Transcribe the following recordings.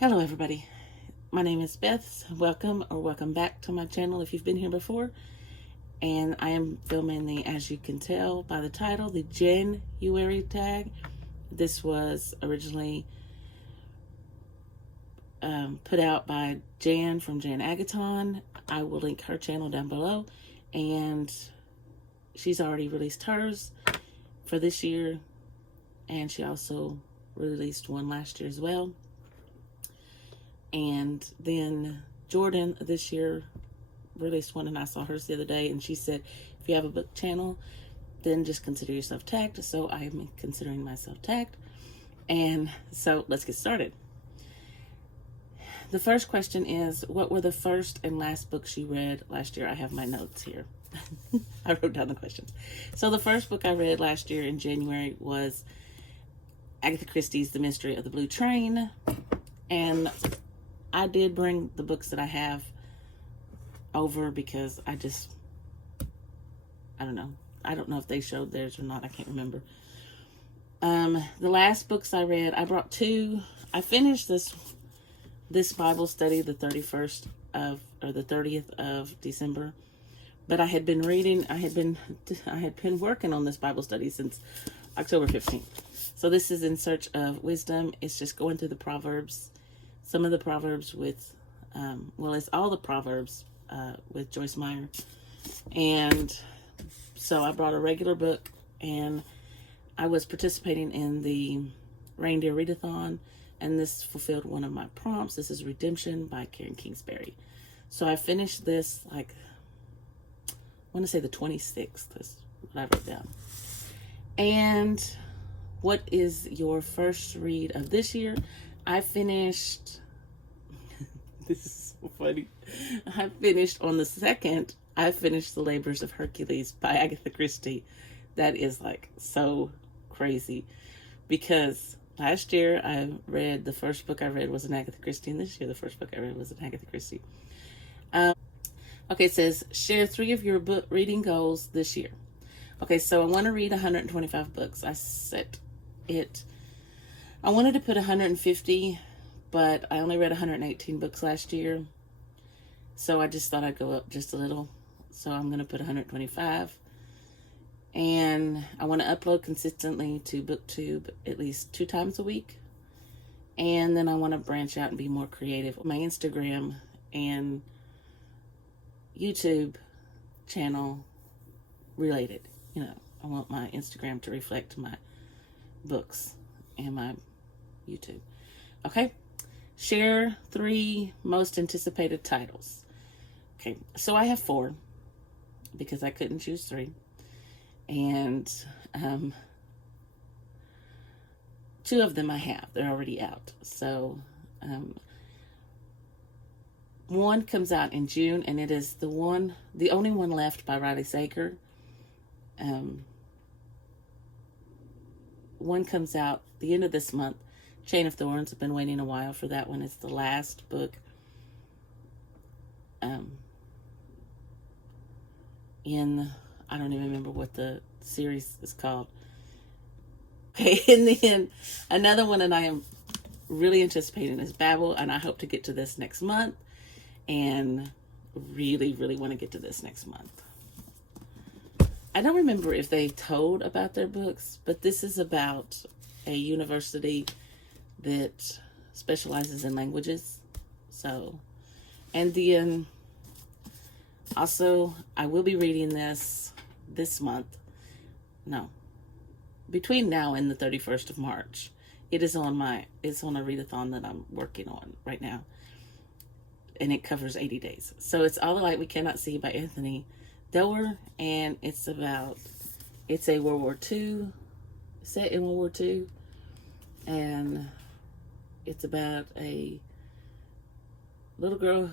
Hello everybody, my name is Beth. Welcome back to my channel if you've been here before. And I am filming as you can tell by the title, the Jan-uary tag. This was originally put out by Jan from Jan Agaton. I will link her channel down below, and she's already released hers for this year, and she also released one last year as well. And then Jordyn this year released one, and I saw hers the other day, and she said, if you have a book channel, then just consider yourself tagged. So I'm considering myself tagged. And so let's get started. The first question is, what were the first and last books you read last year? I have my notes here. I wrote down the questions. So the first book I read last year in January was Agatha Christie's The Mystery of the Blue Train. And I did bring the books that I have over because I don't know. I don't know if they showed theirs or not. I can't remember. The last books I read, I brought two. I finished this Bible study the 30th of December. But I had been reading, I had been working on this Bible study since October 15th. So this is In Search of Wisdom. It's just going through the Proverbs. Some of the Proverbs with, it's all the Proverbs with Joyce Meyer. And so I brought a regular book, and I was participating in the Reindeer Readathon, and this fulfilled one of my prompts. This is Redemption by Karen Kingsbury. So I finished this, I want to say the 26th is what I wrote down. And what is your first read of this year? I finished, this is so funny, I finished on the 2nd, I finished The Labors of Hercules by Agatha Christie. That is so crazy, because last year the first book I read was an Agatha Christie, and this year the first book I read was an Agatha Christie. Okay, it says, share 3 of your book reading goals this year. Okay, so I want to read 125 books. I wanted to put 150, but I only read 118 books last year. So I just thought I'd go up just a little. So I'm going to put 125. And I want to upload consistently to BookTube at least 2 times a week. And then I want to branch out and be more creative. My Instagram and YouTube channel related. I want my Instagram to reflect my books and my YouTube. Okay. Share 3 most anticipated titles. Okay. So I have 4 because I couldn't choose 3. And 2 of them I have. They're already out. So one comes out in June, and it is the only one left by Riley Sager. One comes out the end of this month, Chain of Thorns. I've been waiting a while for that one. It's the last book I don't even remember what the series is called. Okay, and then another one that I am really anticipating is Babel, and I hope to get to this next month, and really, really want to get to this next month. I don't remember if they told about their books, but this is about a university that specializes in languages. So, and then also I will be reading this month. No, between now and the 31st of March. It's on a readathon that I'm working on right now. And it covers 80 days. So it's All the Light We Cannot See by Anthony Doerr, and it's a World War II, set in World War II, and it's about a little girl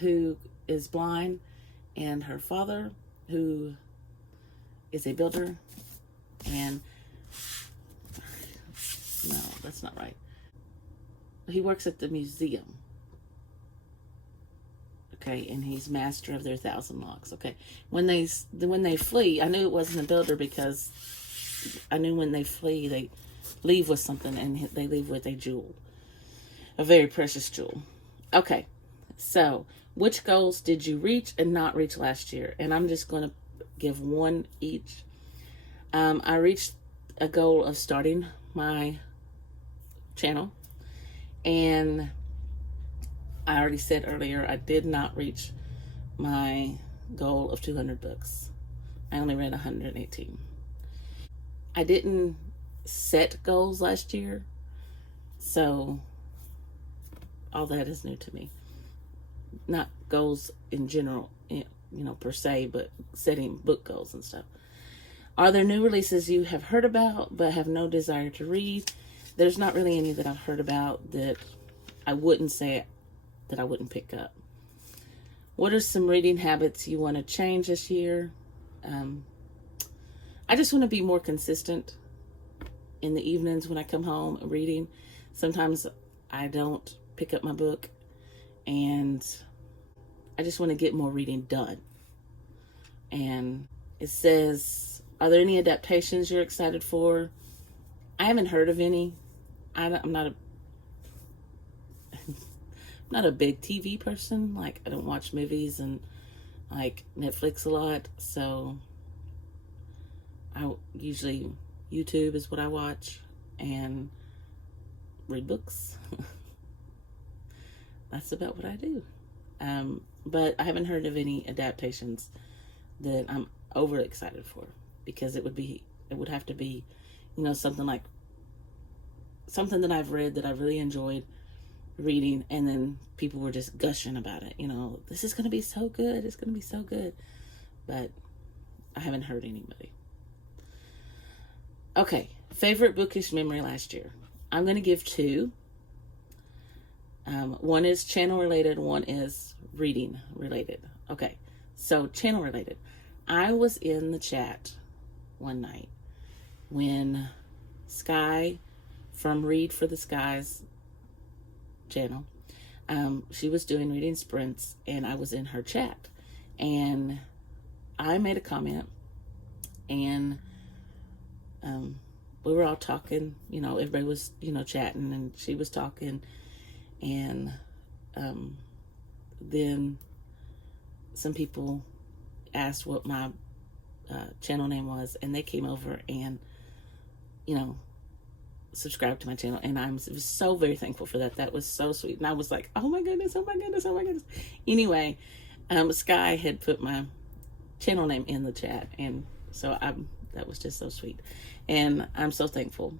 who is blind, and her father, who is a builder, and no, that's not right. He works at the museum. Okay, and he's master of their 1,000 locks. Okay, when they flee, I knew it wasn't a builder because I knew when they flee, they leave with something, and they leave with a jewel. a very precious jewel. Okay, so which goals did you reach and not reach last year? And I'm just going to give one each. I reached a goal of starting my channel, and I already said earlier I did not reach my goal of 200 books. I only read 118. I didn't set goals last year, so all that is new to me. Not goals in general, per se, but setting book goals and stuff. Are there new releases you have heard about but have no desire to read? There's not really any that I've heard about that I wouldn't say that I wouldn't pick up. What are some reading habits you want to change this year? I just want to be more consistent in the evenings when I come home reading. Sometimes I don't pick up my book, and I just want to get more reading done. And it says, are there any adaptations you're excited for? I haven't heard of any. I'm not a big TV person. Like, I don't watch movies and like Netflix a lot, so I usually YouTube is what I watch and read books. That's about what I do. But I haven't heard of any adaptations that I'm over excited for, because it would have to be, something that I've read that I really enjoyed reading, and then people were just gushing about it. This is going to be so good. It's going to be so good. But I haven't heard anybody. Okay, favorite bookish memory last year. I'm going to give two. One is channel related, one is reading related. Okay, so channel related. I was in the chat one night when Skye from Read for the Skies channel, she was doing reading sprints, and I was in her chat, and I made a comment, and we were all talking, everybody was, chatting, and she was talking, and then some people asked what my channel name was, and they came over and, subscribed to my channel, and I was so very thankful for that. That was so sweet, and I was like, oh my goodness, oh my goodness, oh my goodness. Anyway, Skye had put my channel name in the chat, and so that was just so sweet, and I'm so thankful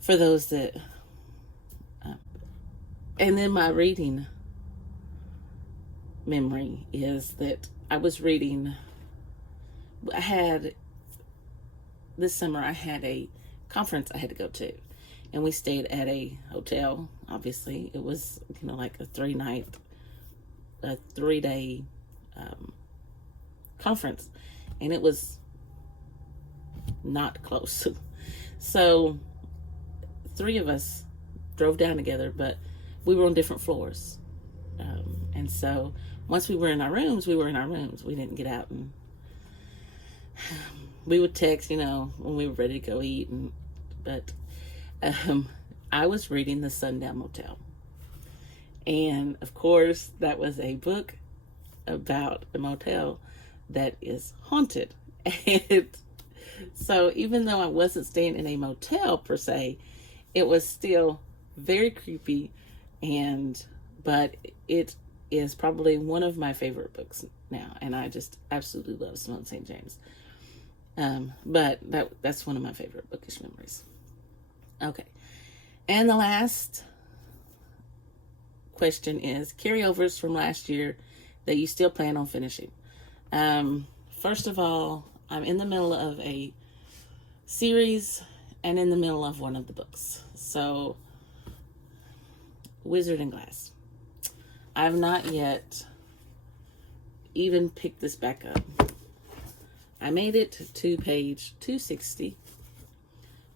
for those that. And then my reading memory is that I was reading. This summer I had a conference I had to go to, and we stayed at a hotel. Obviously, it was like a 3-day conference, and it was not close. So 3 of us drove down together, but we were on different floors, and so once we were in our rooms, we didn't get out, and we would text when we were ready to go eat. But I was reading The Sundown Motel, and of course that was a book about a motel that is haunted. And so even though I wasn't staying in a motel per se, it was still very creepy, but it is probably one of my favorite books now, and I just absolutely love Simone St. James. But that's one of my favorite bookish memories. Okay, and the last question is carryovers from last year that you still plan on finishing. First of all, I'm in the middle of a series and in the middle of one of the books. So, Wizard and Glass. I've not yet even picked this back up. I made it to page 260,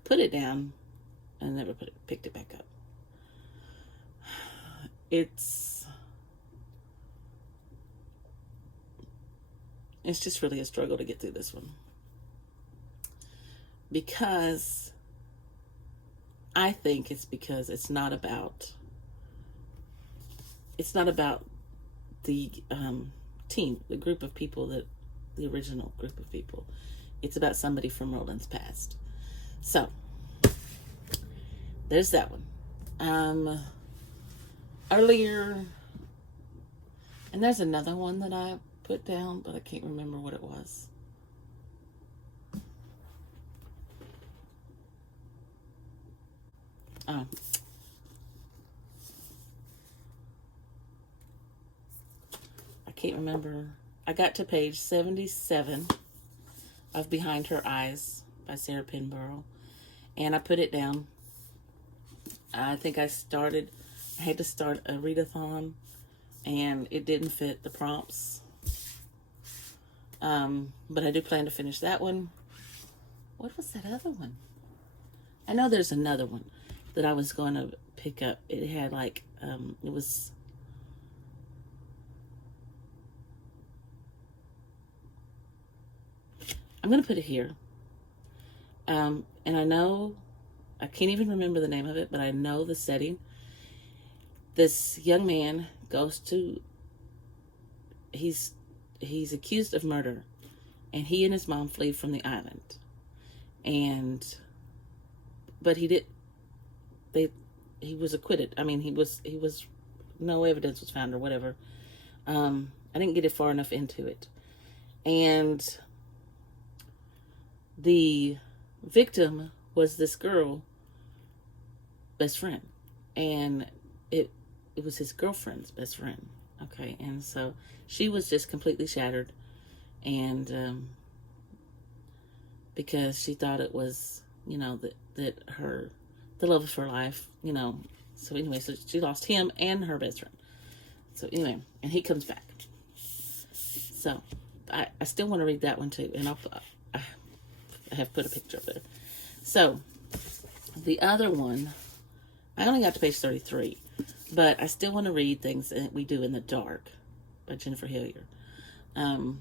put it down, and never picked it back up. It's just really a struggle to get through this one, because I think it's because it's not about the team, the group of people, the original group of people. It's about somebody from Roland's past. So there's that one. Earlier, and there's another one that I put down, but I can't remember what it was. Oh. I can't remember. I got to page 77 of Behind Her Eyes by Sarah Pinborough, and I put it down. I think I had to start a readathon, and it didn't fit the prompts. But I do plan to finish that one. What was that other one? I know there's another one that I was going to pick up. It had like, it was... I'm going to put it here. And I know, I can't even remember the name of it, but I know the setting. This young man goes to, he's accused of murder, and he and his mom flee from the island. But he was acquitted. I mean, he was, no evidence was found or whatever. I didn't get it far enough into it. And the victim was this girl best friend, and it was his girlfriend's best friend. Okay. And so she was just completely shattered, and because she thought it was, you know, that the love of her life, you know. So anyway, so she lost him and her best friend. So anyway, and he comes back. So I still want to read that one too, and I have put a picture up there. So the other one, I only got to page 33, but I still want to read Things That We Do in the Dark by Jennifer Hillier. I'm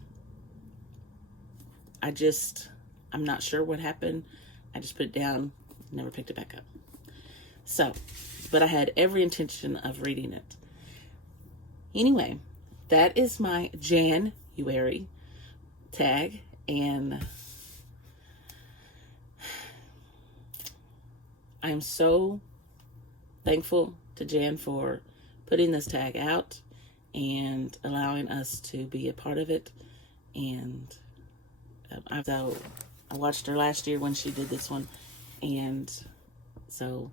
not sure what happened. I just put it down, never picked it back up. So, but I had every intention of reading it. Anyway, that is my Jan-uary tag, and I'm so thankful to Jan for putting this tag out and allowing us to be a part of it. And I watched her last year when she did this one, and so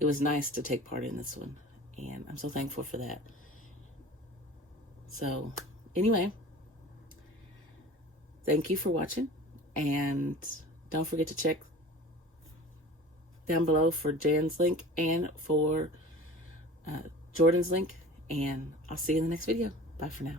it was nice to take part in this one, and I'm so thankful for that. So anyway, thank you for watching, and don't forget to check down below for Jan's link and for Jordyn's link, and I'll see you in the next video. Bye for now.